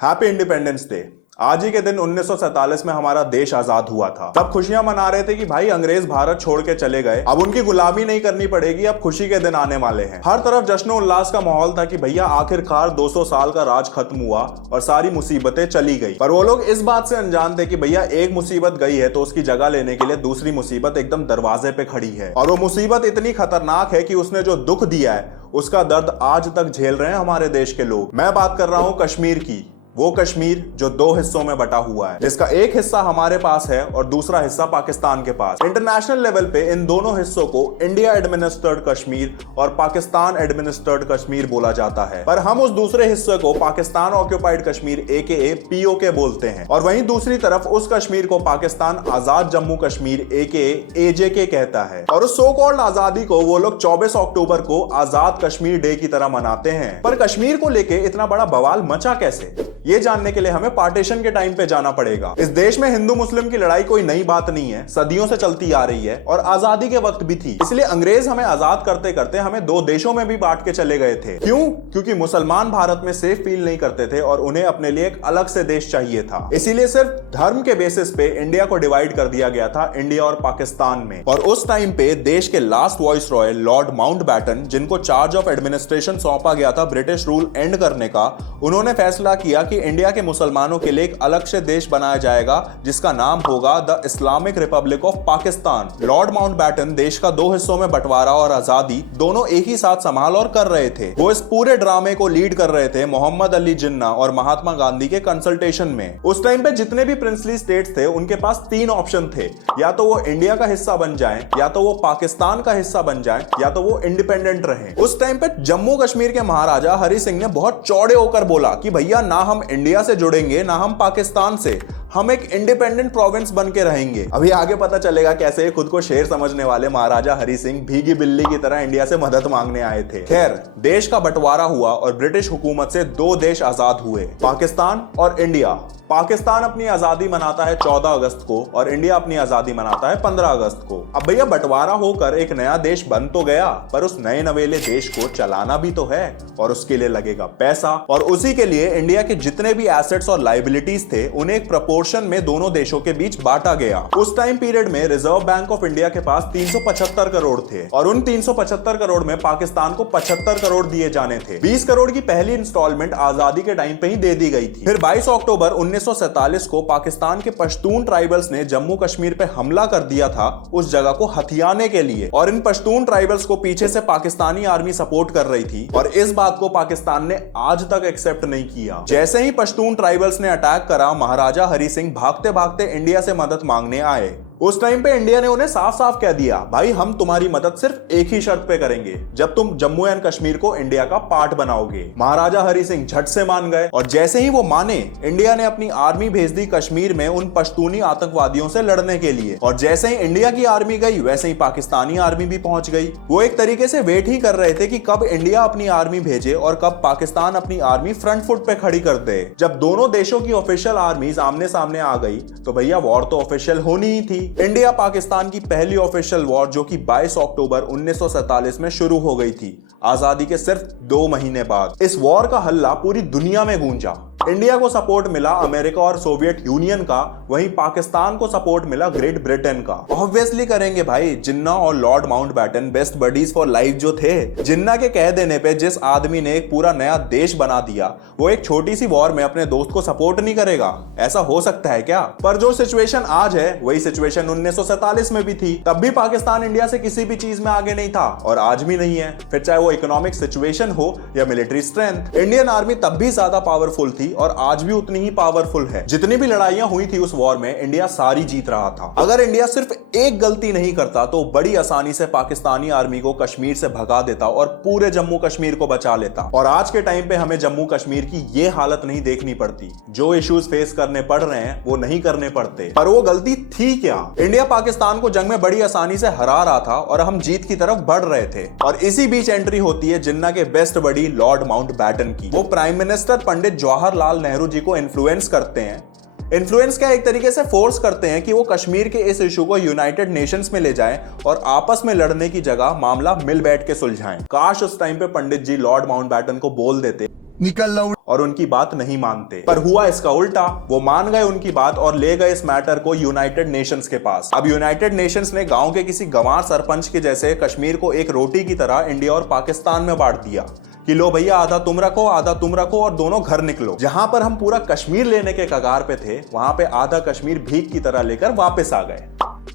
Happy Independence day. आज ही के दिन 1947 में हमारा देश आजाद हुआ था। तब खुशियां मना रहे थे कि भाई अंग्रेज भारत छोड़ के चले गए, अब उनकी गुलामी नहीं करनी पड़ेगी, अब खुशी के दिन आने वाले हैं। हर तरफ जश्न उल्लास का माहौल था कि भैया आखिरकार 200 साल का राज खत्म हुआ और सारी मुसीबतें चली गई। पर वो लोग इस बात से अनजान थे कि भैया एक मुसीबत गई है तो उसकी जगह लेने के लिए दूसरी मुसीबत एकदम दरवाजे पे खड़ी है, और वो मुसीबत इतनी खतरनाक है कि उसने जो दुख दिया है उसका दर्द आज तक झेल रहे हैं हमारे देश के लोग। मैं बात कर रहा हूं कश्मीर की, वो कश्मीर जो दो हिस्सों में बटा हुआ है, जिसका एक हिस्सा हमारे पास है और दूसरा हिस्सा पाकिस्तान के पास। इंटरनेशनल लेवल पे इन दोनों हिस्सों को इंडिया एडमिनिस्ट्रेड कश्मीर और पाकिस्तान एडमिनिस्ट्रेड कश्मीर बोला जाता है, पर हम उस दूसरे हिस्से को Pakistan occupied Kashmir AKA POK बोलते हैं, और वहीं दूसरी तरफ उस कश्मीर को पाकिस्तान आजाद जम्मू कश्मीर AKA AJK कहता है। और उस सो कॉल्ड आजादी को वो लोग 24 अक्टूबर को आजाद कश्मीर डे की तरह मनाते हैं। पर कश्मीर को लेके इतना बड़ा बवाल मचा कैसे, ये जानने के लिए हमें पार्टीशन के टाइम पे जाना पड़ेगा। इस देश में हिंदू मुस्लिम की लड़ाई कोई नई बात नहीं है, सदियों से चलती आ रही है और आजादी के वक्त भी थी। इसलिए अंग्रेज हमें आजाद करते करते हमें दो देशों में भी बांट के चले गए थे। क्यों? क्योंकि मुसलमान भारत में सेफ फील नहीं करते थे और उन्हें अपने लिए एक अलग से देश चाहिए था। इसीलिए सिर्फ धर्म के बेसिस पे इंडिया को डिवाइड कर दिया गया था, इंडिया और पाकिस्तान में। और उस टाइम पे देश के last voice Roy Lord Mountbatten, जिनको चार्ज ऑफ एडमिनिस्ट्रेशन सौंपा गया था ब्रिटिश रूल एंड करने का, उन्होंने फैसला किया कि इंडिया के मुसलमानों के लिए एक अलग से देश बनाया जाएगा जिसका नाम होगा the Islamic Republic of Pakistan. Lord Mountbatten देश का दो हिस्सों में बंटवारा और आजादी दोनों एक ही साथ संभाल और कर रहे थे। वो इस पूरे ड्रामे को लीड कर रहे थे मोहम्मद अली जिन्ना और महात्मा गांधी के कंसल्टेशन में। उस टाइम पे जितने भी प्रिंसली स्टेट्स थे उनके पास तीन ऑप्शन थे, या तो वो इंडिया का हिस्सा बन जाएं, या तो वो पाकिस्तान का हिस्सा बन जाएं, या तो वो इंडिपेंडेंट रहें। उस टाइम पे जम्मू कश्मीर के महाराजा हरि सिंह ने बहुत चौड़े होकर बोला कि भैया ना हम इंडिया से जुड़ेंगे ना हम पाकिस्तान से, हम एक इंडिपेंडेंट प्रोविंस बन के रहेंगे। अभी आगे पता चलेगा कैसे खुद को शेर समझने वाले महाराजा हरि सिंह भीगी बिल्ली की तरह इंडिया से मदद मांगने आए थे। खैर, देश का बंटवारा हुआ और ब्रिटिश हुकूमत से दो देश आजाद हुए, पाकिस्तान और इंडिया। पाकिस्तान अपनी आजादी मनाता है 14 अगस्त को और इंडिया अपनी आजादी मनाता है 15 अगस्त को। अब भैया बंटवारा होकर एक नया देश बन तो गया, पर उस नए नवेले देश को चलाना भी तो है और उसके लिए लगेगा पैसा, और उसी के लिए इंडिया के जितने भी एसेट्स और लायबिलिटीज थे उन्हें एक प्रपोर्शन में दोनों देशों के बीच बांटा गया। उस टाइम पीरियड में रिजर्व बैंक ऑफ इंडिया के पास 375 करोड़ थे और उन 375 करोड़ में पाकिस्तान को 75 करोड़ दिए जाने थे। 20 करोड़ की पहली इंस्टॉलमेंट आजादी के टाइम पे ही दे दी गई थी। फिर 22 अक्टूबर 1947 को पाकिस्तान के पश्तून ट्राइबल्स ने जम्मू कश्मीर पे हमला कर दिया था उस जगह को हथियाने के लिए, और इन पश्तून ट्राइबल्स को पीछे से पाकिस्तानी आर्मी सपोर्ट कर रही थी, और इस बात को पाकिस्तान ने आज तक एक्सेप्ट नहीं किया। जैसे ही पश्तून ट्राइबल्स ने अटैक करा, महाराजा हरि सिंह भागते भागते इंडिया से मदद मांगने आए। उस टाइम पे इंडिया ने उन्हें साफ साफ कह दिया, भाई हम तुम्हारी मदद सिर्फ एक ही शर्त पे करेंगे, जब तुम जम्मू एंड कश्मीर को इंडिया का पार्ट बनाओगे। महाराजा हरि सिंह झट से मान गए, और जैसे ही वो माने, इंडिया ने अपनी आर्मी भेज दी कश्मीर में उन पश्तूनी आतंकवादियों से लड़ने के लिए। और जैसे ही इंडिया की आर्मी गई वैसे ही पाकिस्तानी आर्मी भी पहुंच गई। वो एक तरीके से वेट ही कर रहे थे कि कब इंडिया अपनी आर्मी भेजे और कब पाकिस्तान अपनी आर्मी फ्रंट फुट पे खड़ी कर दे। जब दोनों देशों की ऑफिशियल आर्मीज आमने सामने आ गई तो भैया वॉर तो ऑफिशियल होनी ही थी। इंडिया पाकिस्तान की पहली ऑफिशियल वॉर, जो कि 22 अक्टूबर 1947 में शुरू हो गई थी, आजादी के सिर्फ 2 महीने बाद। इस वॉर का हल्ला पूरी दुनिया में गूंजा। इंडिया को सपोर्ट मिला अमेरिका और सोवियत यूनियन का, वहीं पाकिस्तान को सपोर्ट मिला ग्रेट ब्रिटेन का। ऑब्वियसली करेंगे भाई, जिन्ना और Lord Mountbatten best buddies for life जो थे। जिन्ना के कह देने पे जिस आदमी ने एक पूरा नया देश बना दिया, वो एक छोटी सी वॉर में अपने दोस्त को सपोर्ट नहीं करेगा? ऐसा हो सकता है क्या? पर जो सिचुएशन आज है वही सिचुएशन 1947 में भी थी। तब भी पाकिस्तान इंडिया से किसी भी चीज में आगे नहीं था और आज भी नहीं है। फिर चाहे वो इकोनॉमिक सिचुएशन हो या मिलिट्री स्ट्रेंथ, इंडियन आर्मी तब भी ज्यादा पावरफुल थी और आज भी उतनी ही पावरफुल है। जितनी भी लड़ाइयां हुई थी उस वॉर में, इंडिया सारी जीत रहा था। अगर इंडिया सिर्फ एक गलती नहीं करता तो बड़ी आसानी से पाकिस्तानी आर्मी को कश्मीर से भगा देता और पूरे जम्मू कश्मीर को बचा लेता। और आज के टाइम पे हमें जम्मू कश्मीर की ये हालत नहीं देखनी पड़ती। जो इश्यूज फेस करने पड़ रहे हैं वो नहीं करने पड़ते। पर वो गलती थी क्या? इंडिया पाकिस्तान को जंग में बड़ी आसानी से हरा रहा था और हम जीत की तरफ बढ़ रहे थे, और इसी बीच एंट्री होती है जिन्ना के बेस्ट बडी लॉर्ड माउंटबैटन की। वो प्राइम मिनिस्टर पंडित जवाहरलाल नेहरू जी को इन्फ्लुएंस करते हैं। इन्फ्लुएंस क्या, एक तरीके से फोर्स करते हैं कि वो कश्मीर के इस इशू को यूनाइटेड नेशंस में ले जाएं और आपस में लड़ने की जगह मामला मिल बैठ के सुलझाएं। काश उस टाइम पे पंडित जी लॉर्ड माउंटबैटन को बोल देते निकल लो। और उनकी बात नहीं मानते। पर हुआ इसका उल्टा, वो मान गए उनकी बात और ले गए इस मैटर को यूनाइटेड नेशंस के पास। अब यूनाइटेड नेशंस ने गांव के किसी गंवार सरपंच के जैसे कश्मीर को एक रोटी की तरह इंडिया और पाकिस्तान में बांट दिया कि लो भैया, आधा तुम रखो आधा तुम रखो और दोनों घर निकलो। जहां पर हम पूरा कश्मीर लेने के कगार पे थे, वहां पे आधा कश्मीर भीख की तरह लेकर वापस आ गए।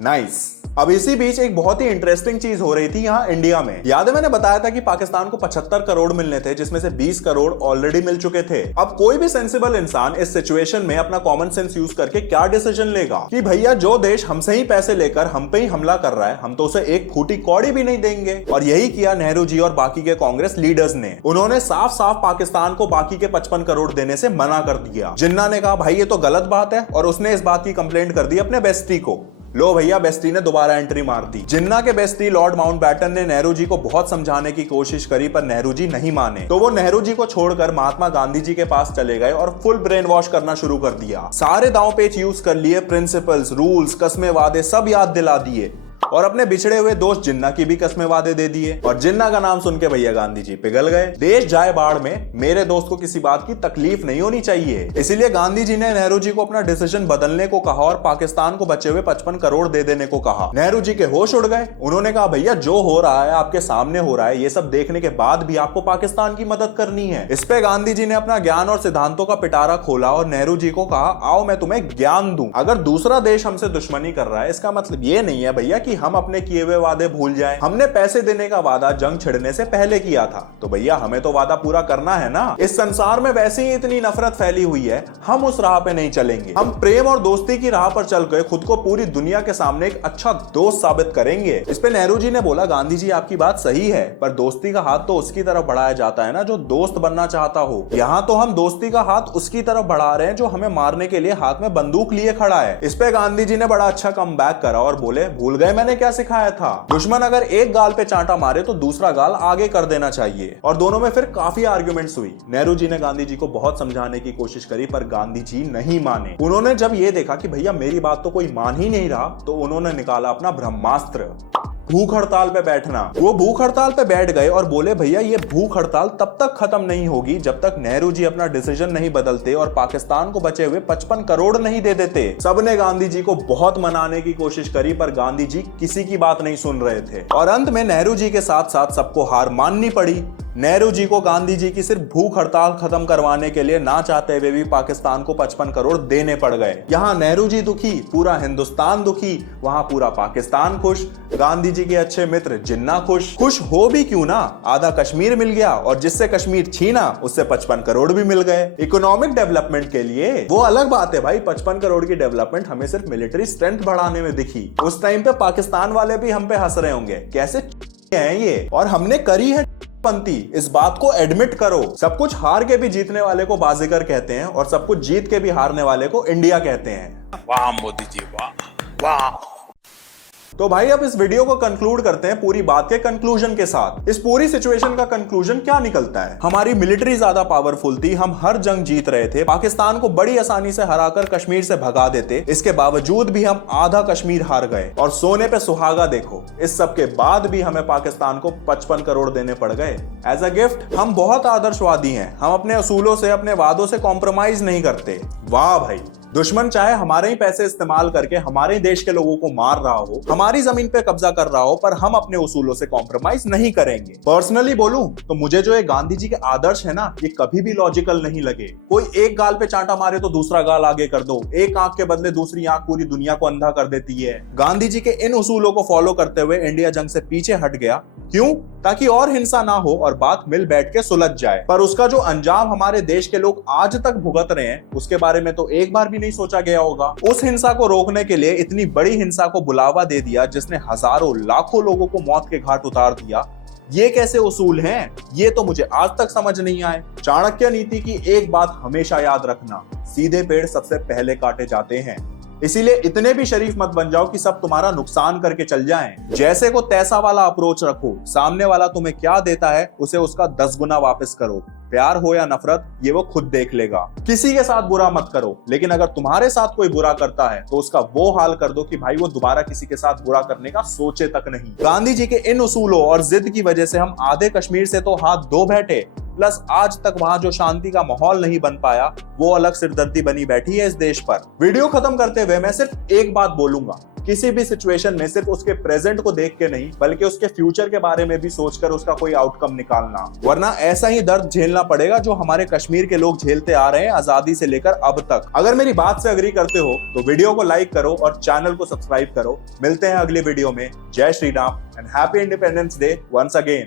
नाइस। अब इसी बीच एक बहुत ही इंटरेस्टिंग चीज हो रही थी यहाँ इंडिया में। याद है मैंने बताया था कि पाकिस्तान को 75 करोड़ मिलने थे, जिसमें से 20 करोड़ ऑलरेडी मिल चुके थे। अब कोई भी सेंसिबल इंसान इस सिचुएशन में अपना कॉमन सेंस यूज करके क्या डिसीजन लेगा कि भैया जो देश हमसे ही पैसे लेकर हम पे ही हमला कर रहा है, हम तो उसे एक फूटी कौड़ी भी नहीं देंगे। और यही किया नेहरू जी और बाकी के कांग्रेस लीडर्स ने। उन्होंने साफ साफ पाकिस्तान को बाकी के 55 करोड़ देने से मना कर दिया। जिन्ना ने कहा भाई ये तो गलत बात है, और उसने इस बात की कंप्लेंट कर दी अपने बेस्टी को। लो भैया, बेस्टी ने दोबारा एंट्री मार दी। जिन्ना के बेस्टी लॉर्ड माउंटबैटन ने नेहरू जी को बहुत समझाने की कोशिश करी, पर नेहरू जी नहीं माने। तो वो नेहरू जी को छोड़कर महात्मा गांधी जी के पास चले गए और फुल ब्रेन वॉश करना शुरू कर दिया। सारे दांव पेच यूज कर लिए, प्रिंसिपल्स, रूल्स, कस्मे वादे सब याद दिला दिए, और अपने बिछड़े हुए दोस्त जिन्ना की भी कस्मे वादे दे दिए। और जिन्ना का नाम सुन के भैया गांधी जी पिघल गए। देश जाए बाढ़ में, मेरे दोस्त को किसी बात की तकलीफ नहीं होनी चाहिए। इसीलिए गांधी जी ने नेहरू जी को अपना डिसीजन बदलने को कहा और पाकिस्तान को बचे हुए 55 करोड़ दे देने को कहा। नेहरू जी के होश उड़ गए। उन्होंने कहा भैया जो हो रहा है आपके सामने हो रहा है, ये सब देखने के बाद भी आपको पाकिस्तान की मदद करनी है। इस पे गांधी जी ने अपना ज्ञान और सिद्धांतों का पिटारा खोला और नेहरू जी को कहा आओ मैं तुम्हें ज्ञान दूं। अगर दूसरा देश हमसे दुश्मनी कर रहा है, इसका मतलब ये नहीं है भैया कि हम अपने किए हुए वादे भूल जाएं। हमने पैसे देने का वादा जंग छिड़ने से पहले किया था, तो भैया हमें तो वादा पूरा करना है ना। इस संसार में वैसे ही इतनी नफरत फैली हुई है, हम उस राह पे नहीं चलेंगे। हम प्रेम और दोस्ती की राह पर चल के खुद को पूरी दुनिया के सामने एक अच्छा दोस्त साबित करेंगे। इस पे नेहरू जी ने बोला गांधी जी आपकी बात सही है, पर दोस्ती का हाथ तो उसकी तरफ बढ़ाया जाता है ना जो दोस्त बनना चाहता हो। यहाँ तो हम दोस्ती का हाथ उसकी तरफ बढ़ा रहे हैं जो हमें मारने के लिए हाथ में बंदूक लिए खड़ा है। इस पे गांधी जी ने बड़ा अच्छा कमबैक करा और बोले भूल गए मैंने क्या सिखाया था। दुश्मन अगर एक गाल पे चांटा मारे तो दूसरा गाल आगे कर देना चाहिए। और दोनों में फिर काफी आर्ग्यूमेंट्स हुई। नेहरू जी ने गांधी जी को बहुत समझाने की कोशिश करी, पर गांधी जी नहीं माने। उन्होंने जब ये देखा कि भैया मेरी बात तो कोई मान ही नहीं रहा, तो उन्होंने निकाला अपना ब्रह्मास्त्र, भूख हड़ताल पे बैठना। वो भूख हड़ताल पे बैठ गए और बोले भैया ये भूख हड़ताल तब तक खत्म नहीं होगी जब तक नेहरू जी अपना डिसीजन नहीं बदलते और पाकिस्तान को बचे हुए 55 करोड़ नहीं दे देते। सबने गांधी जी को बहुत मनाने की कोशिश करी, पर गांधी जी किसी की बात नहीं सुन रहे थे। और अंत में नेहरू जी के साथ साथ सबको हार माननी पड़ी। नेहरू जी को गांधी जी की सिर्फ भूख हड़ताल खत्म करवाने के लिए ना चाहते हुए भी पाकिस्तान को 55 करोड़ देने पड़ गए। यहाँ नेहरू जी दुखी, पूरा हिंदुस्तान दुखी, वहां पूरा पाकिस्तान खुश, गांधी जी के अच्छे मित्र जिन्ना खुश। खुश हो भी क्यों ना, आधा कश्मीर मिल गया और जिससे कश्मीर छीना उससे 55 करोड़ भी मिल गए। इकोनॉमिक डेवलपमेंट के लिए वो अलग बात है भाई, 55 करोड़ की डेवलपमेंट हमें सिर्फ मिलिट्री स्ट्रेंथ बढ़ाने में दिखी। उस टाइम पे पाकिस्तान वाले भी हम पे हंस रहे होंगे कैसे हैं ये, और हमने करी है पंती। इस बात को एडमिट करो। सब कुछ हार के भी जीतने वाले को बाजीगर कहते हैं और सब कुछ जीत के भी हारने वाले को इंडिया कहते हैं। वाह मोदी जी वाह वाह। तो भाई अब इस वीडियो को कंक्लूड करते हैं पूरी बात के कंक्लूजन के साथ। इस पूरी सिचुएशन का कंक्लूजन क्या निकलता है? हमारी मिलिट्री ज्यादा पावरफुल थी, हम हर जंग जीत रहे थे, पाकिस्तान को बड़ी आसानी से हराकर कश्मीर से भगा देते। इसके बावजूद भी हम आधा कश्मीर हार गए और सोने पे सुहागा देखो। इस सब के बाद भी हमें पाकिस्तान को 55 करोड़ देने पड़ गए एज अ गिफ्ट। हम बहुत आदर्शवादी हैं, हम अपने असूलों से, अपने वादों से कॉम्प्रोमाइज नहीं करते। वाह भाई, दुश्मन चाहे हमारे ही पैसे इस्तेमाल करके हमारे ही देश के लोगों को मार रहा हो, हमारी जमीन पे कब्जा कर रहा हो, पर हम अपने उसूलों से कॉम्प्रोमाइज नहीं करेंगे। पर्सनली बोलूं तो मुझे जो ये गांधी जी के आदर्श है ना, ये कभी भी लॉजिकल नहीं लगे। कोई एक गाल पे चांटा मारे तो दूसरा गाल आगे कर दो, एक आंख के बदले दूसरी आंख पूरी दुनिया को अंधा कर देती है। गांधी जी के इन उसूलों को फॉलो करते हुए इंडिया जंग से पीछे हट गया। क्यों? ताकि और हिंसा ना हो और बात मिल बैठ के सुलझ जाए। पर उसका जो अंजाम हमारे देश के लोग आज तक भुगत रहे हैं, उसके बारे में तो एक बार भी नहीं सोचा गया होगा। उस हिंसा को रोकने के लिए इतनी बड़ी हिंसा को बुलावा दे दिया जिसने हजारों लाखों लोगों को मौत के घाट उतार दिया। ये कैसे उसूल हैं? ये तो मुझे आज तक समझ नहीं आए। चाणक्य नीति की एक बात हमेशा याद रखना, सीधे पेड़ सबसे पहले काटे जाते हैं। इसीलिए इतने भी शरीफ मत बन जाओ कि सब तुम्हारा नुकसान करके चल जाएं। जैसे को तैसा वाला अप्रोच रखो, सामने वाला तुम्हें क्या देता है उसे उसका 10 गुना वापस करो। प्यार हो या नफरत ये वो खुद देख लेगा। किसी के साथ बुरा मत करो, लेकिन अगर तुम्हारे साथ कोई बुरा करता है तो उसका वो हाल कर दो कि भाई वो दोबारा किसी के साथ बुरा करने का सोचे तक नहीं। गांधी जी के इन उसूलों और जिद की वजह से हम आधे कश्मीर से तो हाथ धो बैठे, प्लस आज तक वहां जो शांति का माहौल नहीं बन पाया वो अलग सिरदर्दी बनी बैठी है इस देश पर। वीडियो खत्म करते हुए मैं सिर्फ एक बात बोलूंगा, किसी भी सिचुएशन में सिर्फ उसके प्रेजेंट को देख के नहीं बल्कि उसके फ्यूचर के बारे में भी सोचकर उसका कोई आउटकम निकालना, वरना ऐसा ही दर्द झेलना पड़ेगा जो हमारे कश्मीर के लोग झेलते आ रहे हैं आजादी से लेकर अब तक। अगर मेरी बात से अग्री करते हो तो वीडियो को लाइक करो और चैनल को सब्सक्राइब करो। मिलते हैं अगली वीडियो में। जय Shri Ram and happy Independence Day once again.